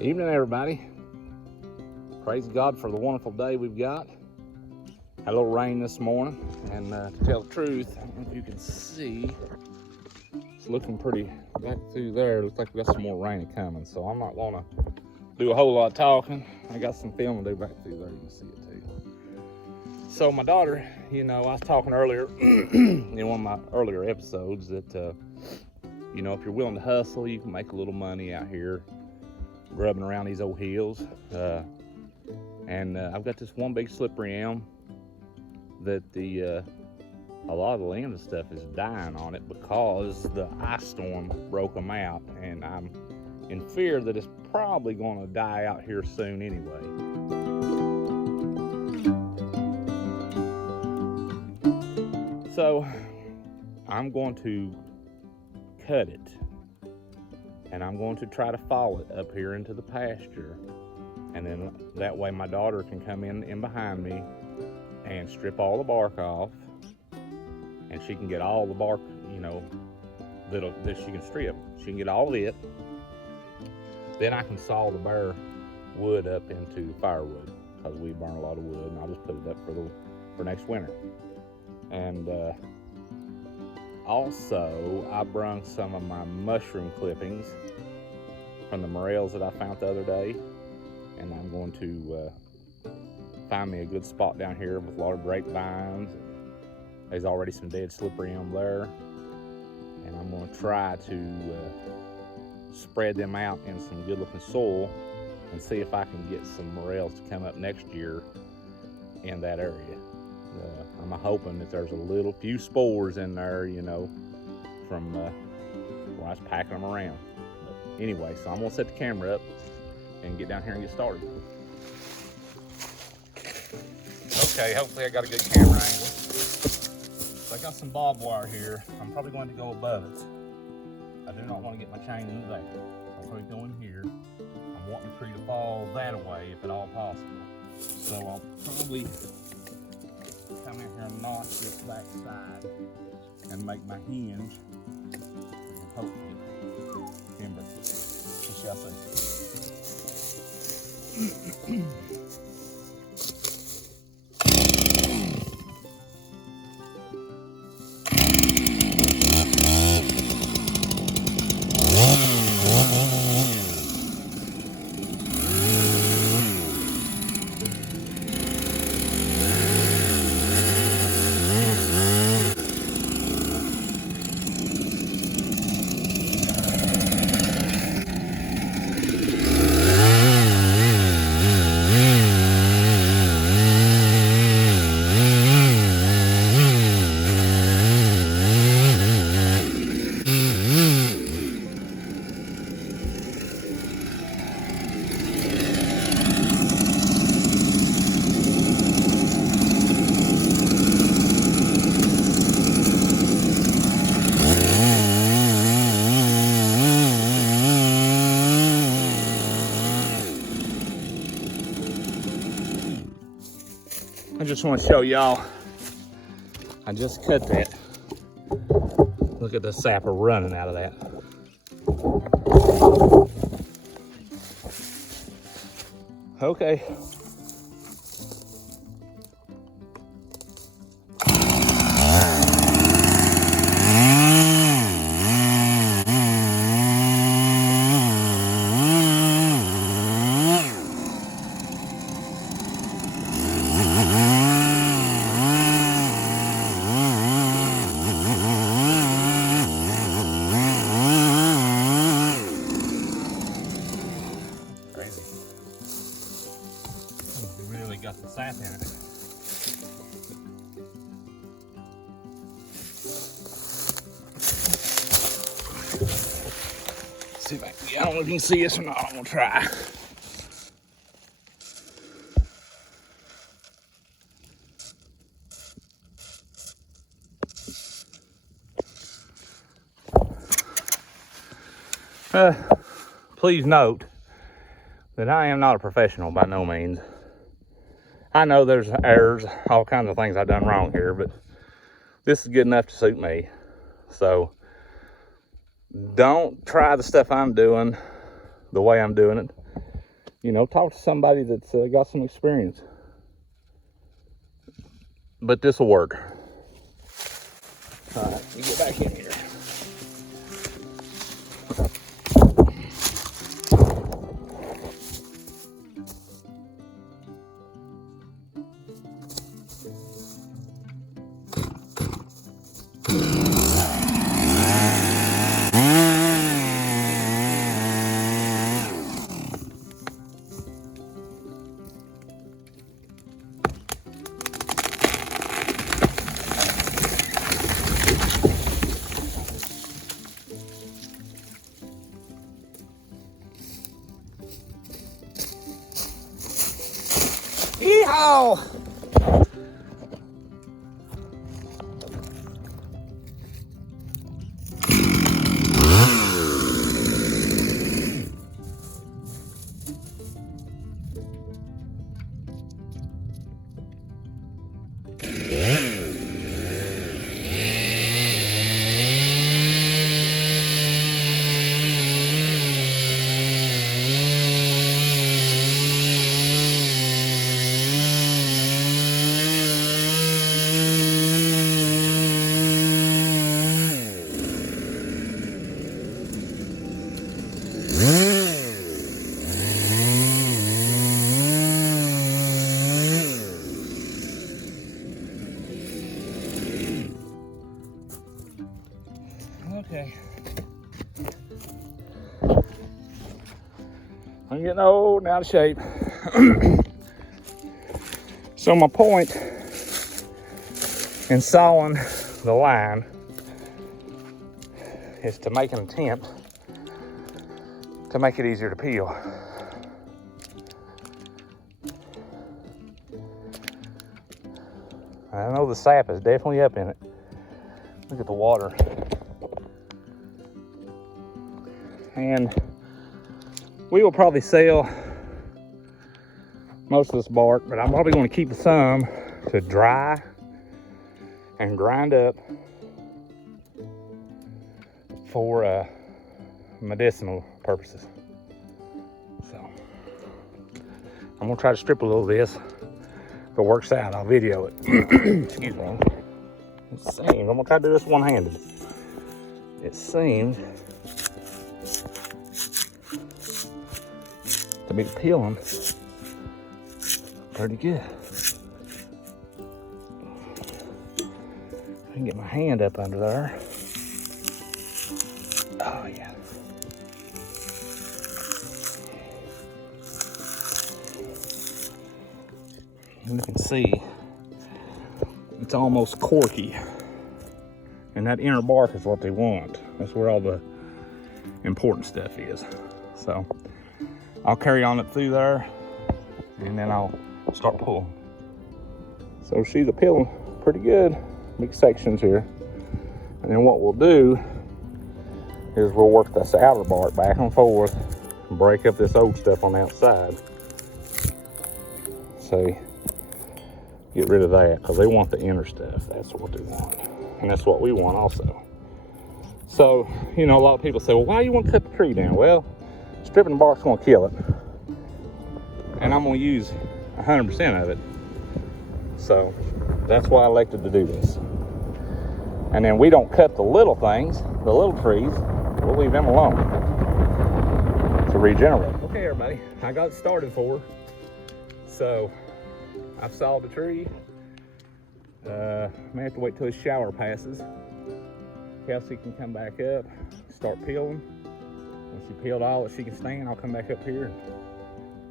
Evening, everybody. Praise God for the wonderful day we've got. Had a little rain this morning, and to tell the truth, if you can see, it's looking pretty back through there. Looks like we got some more rain coming, so I'm not gonna do a whole lot of talking. I got some film to do back through there. You can see it too. So my daughter, I was talking earlier in one of my earlier episodes that if you're willing to hustle, you can make a little money out here grubbing around these old hills. And I've got this one big slippery elm that a lot of the limbs and stuff is dying on it because the ice storm broke them out, and I'm in fear that it's probably going to die out here soon anyway. So I'm going to cut it, and I'm going to try to fall it up here into the pasture, and then that way my daughter can come in behind me and strip all the bark off, and she can get all the bark, that she can strip. She can get all of it. Then I can saw the bare wood up into firewood, because we burn a lot of wood, and I'll just put it up for next winter. And also, I brung some of my mushroom clippings from the morels that I found the other day, and I'm going to find me a good spot down here with a lot of grapevines. There's already some dead slippery elm there, and I'm going to try to spread them out in some good looking soil and see if I can get some morels to come up next year in that area. I'm hoping that there's a few spores in there, from where I was packing them around. But anyway, so I'm gonna set the camera up and get down here and get started. Okay, hopefully I got a good camera angle. So I got some barbed wire here. I'm probably going to go above it. I do not want to get my chain into there. I'll probably go in here. I'm wanting the tree to fall that way if at all possible. So I'll probably come in here and notch this back side and make my hinge, and hopefully timber. We shall see. I just want to show y'all, I just cut that. Look at the sapper running out of that. Okay. Got some sap in it. See if I don't know if you can see this or not. I'm gonna try. Please note that I am not a professional by no means. I know there's errors, all kinds of things I've done wrong here, but this is good enough to suit me. So don't try the stuff I'm doing the way I'm doing it. You know, talk to somebody that's got some experience. But this will work. All right, let me get back in here. Yeehaw! Okay. I'm getting old and out of shape. So my point in sawing the line is to make an attempt to make it easier to peel. I know the sap is definitely up in it. Look at the water. And we will probably sell most of this bark, but I'm probably going to keep some to dry and grind up for medicinal purposes. So I'm gonna try to strip a little of this. If it works out, I'll video it. Excuse me. It seems, I'm gonna try to do this one-handed. It seems to be peeling pretty good. I can get my hand up under there. Oh yeah. And you can see it's almost corky. And that inner bark is what they want. That's where all the important stuff is. So I'll carry on it through there and then I'll start pulling. So she's a peeling pretty good, big sections here. And then what we'll do is we'll work this outer bark back and forth and break up this old stuff on the outside. So get rid of that because they want the inner stuff. That's what they want. And that's what we want also. So, you know, a lot of people say, well, why do you want to cut the tree down? Well, stripping the bark's going to kill it. And I'm going to use 100% of it. So that's why I elected to do this. And then we don't cut the little things, the little trees. We'll leave them alone to regenerate. Okay, everybody, I got it started for her. So I've sawed the tree. May have to wait till his shower passes. Kelsey can come back up, start peeling. When she peeled all that she can stand, I'll come back up here and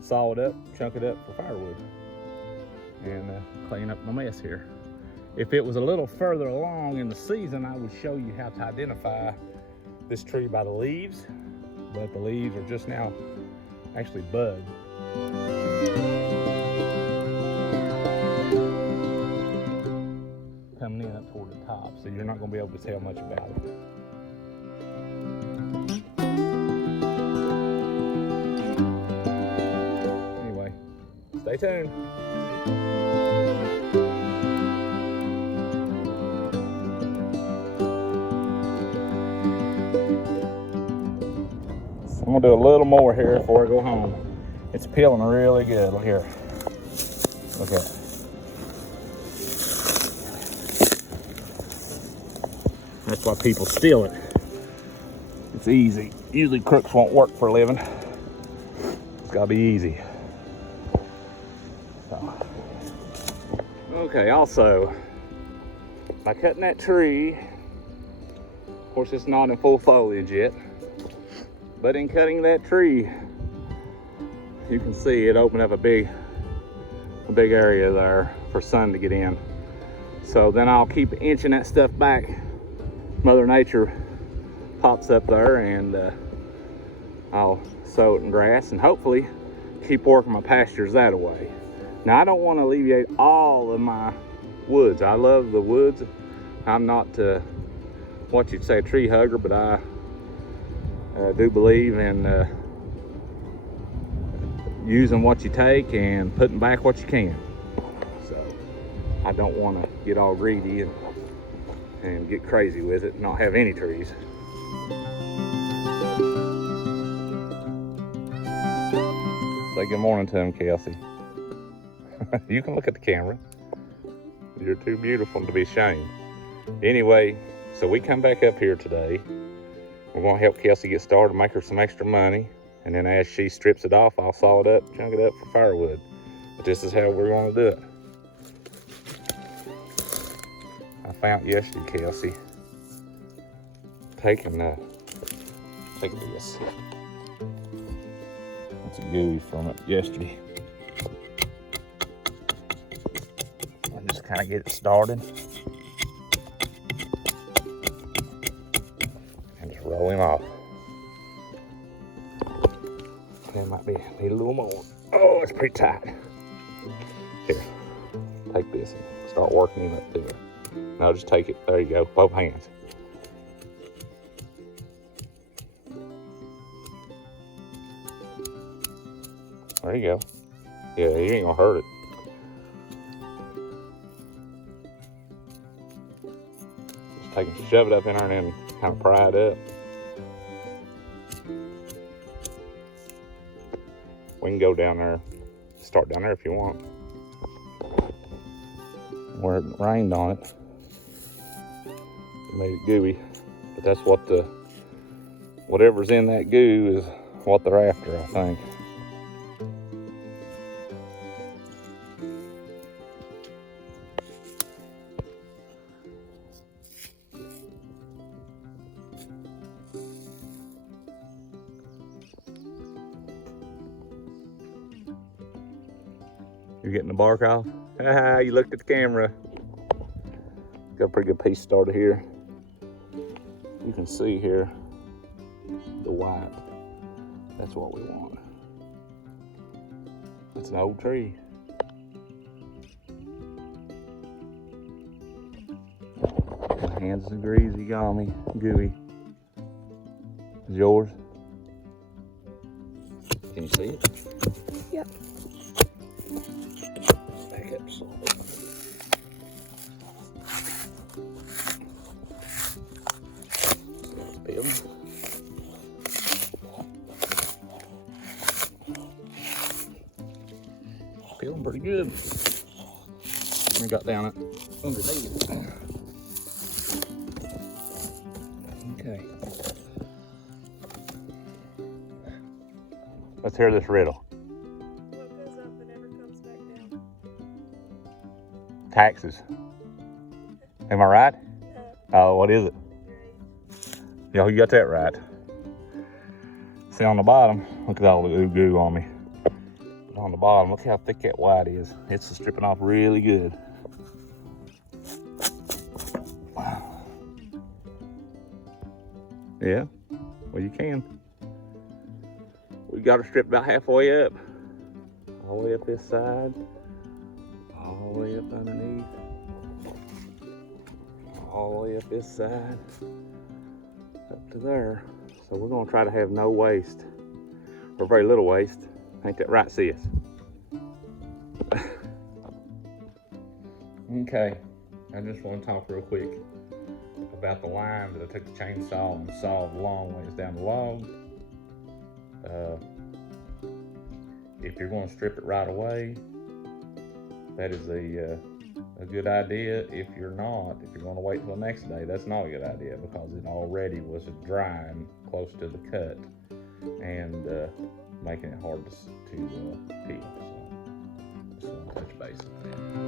saw it up, chunk it up for firewood, and clean up my mess here. If it was a little further along in the season, I would show you how to identify this tree by the leaves, but the leaves are just now actually buds. Coming in up toward the top, so you're not going to be able to tell much about it. Anyway, stay tuned. I'm gonna do a little more here before I go home. It's peeling really good. Look here. Look at it. That's why people steal it. It's easy. Usually crooks won't work for a living. It's gotta be easy. So. Okay, also, by cutting that tree, of course it's not in full foliage yet, but in cutting that tree, you can see it opened up a big area there for sun to get in. So then I'll keep inching that stuff back. Mother Nature pops up there, and I'll sow it in grass and hopefully keep working my pastures that way. Now I don't want to alleviate all of my woods. I love the woods. I'm not what you'd say a tree hugger, but I do believe in using what you take and putting back what you can. So I don't want to get all greedy and get crazy with it and not have any trees. Say good morning to him, Kelsey. You can look at the camera. You're too beautiful to be ashamed. Anyway, so we come back up here today. We're gonna help Kelsey get started, make her some extra money. And then as she strips it off, I'll saw it up, chunk it up for firewood. But this is how we're gonna do it. I found yesterday, Kelsey, take this. That's a gooey from it yesterday. I'll just kind of get it started. And just roll him off. That might need a little more. Oh, it's pretty tight. Here, take this and start working him up to it. No, just take it. There you go, both hands. There you go. Yeah, you ain't gonna hurt it. Just take it, shove it up in there, and then kind of pry it up. We can go down there, start down there if you want. Where it rained on it, it made it gooey. But that's what whatever's in that goo is what they're after, I think. You're getting the bark off? Haha, you looked at the camera. Got a pretty good piece started here. You can see here the white. That's what we want. It's an old tree. My hands are greasy, gummy, gooey. Is yours? Can you see it? Yep. Back up slowly. Peel. Peeling pretty good. We got down it underneath. Okay. Let's hear this riddle. What goes up and never comes back down? Taxes. Am I right? Oh, what is it? Yeah, you got that right. See on the bottom, look at all the goo on me. But on the bottom, look how thick that white is. It's stripping off really good. Wow. Yeah, well you can. We got her stripped about halfway up. All the way up this side. All the way up underneath. All the way up this side. Up to there. So we're gonna try to have no waste, or very little waste. Ain't that right, sis? Okay, I just want to talk real quick about the line that I took the chainsaw and sawed the long ways down the log. if you're going to strip it right away, that is a good idea. If you're not, if you're going to wait till the next day, that's not a good idea, because it already was drying close to the cut and making it hard to peel. So just want to touch base on that.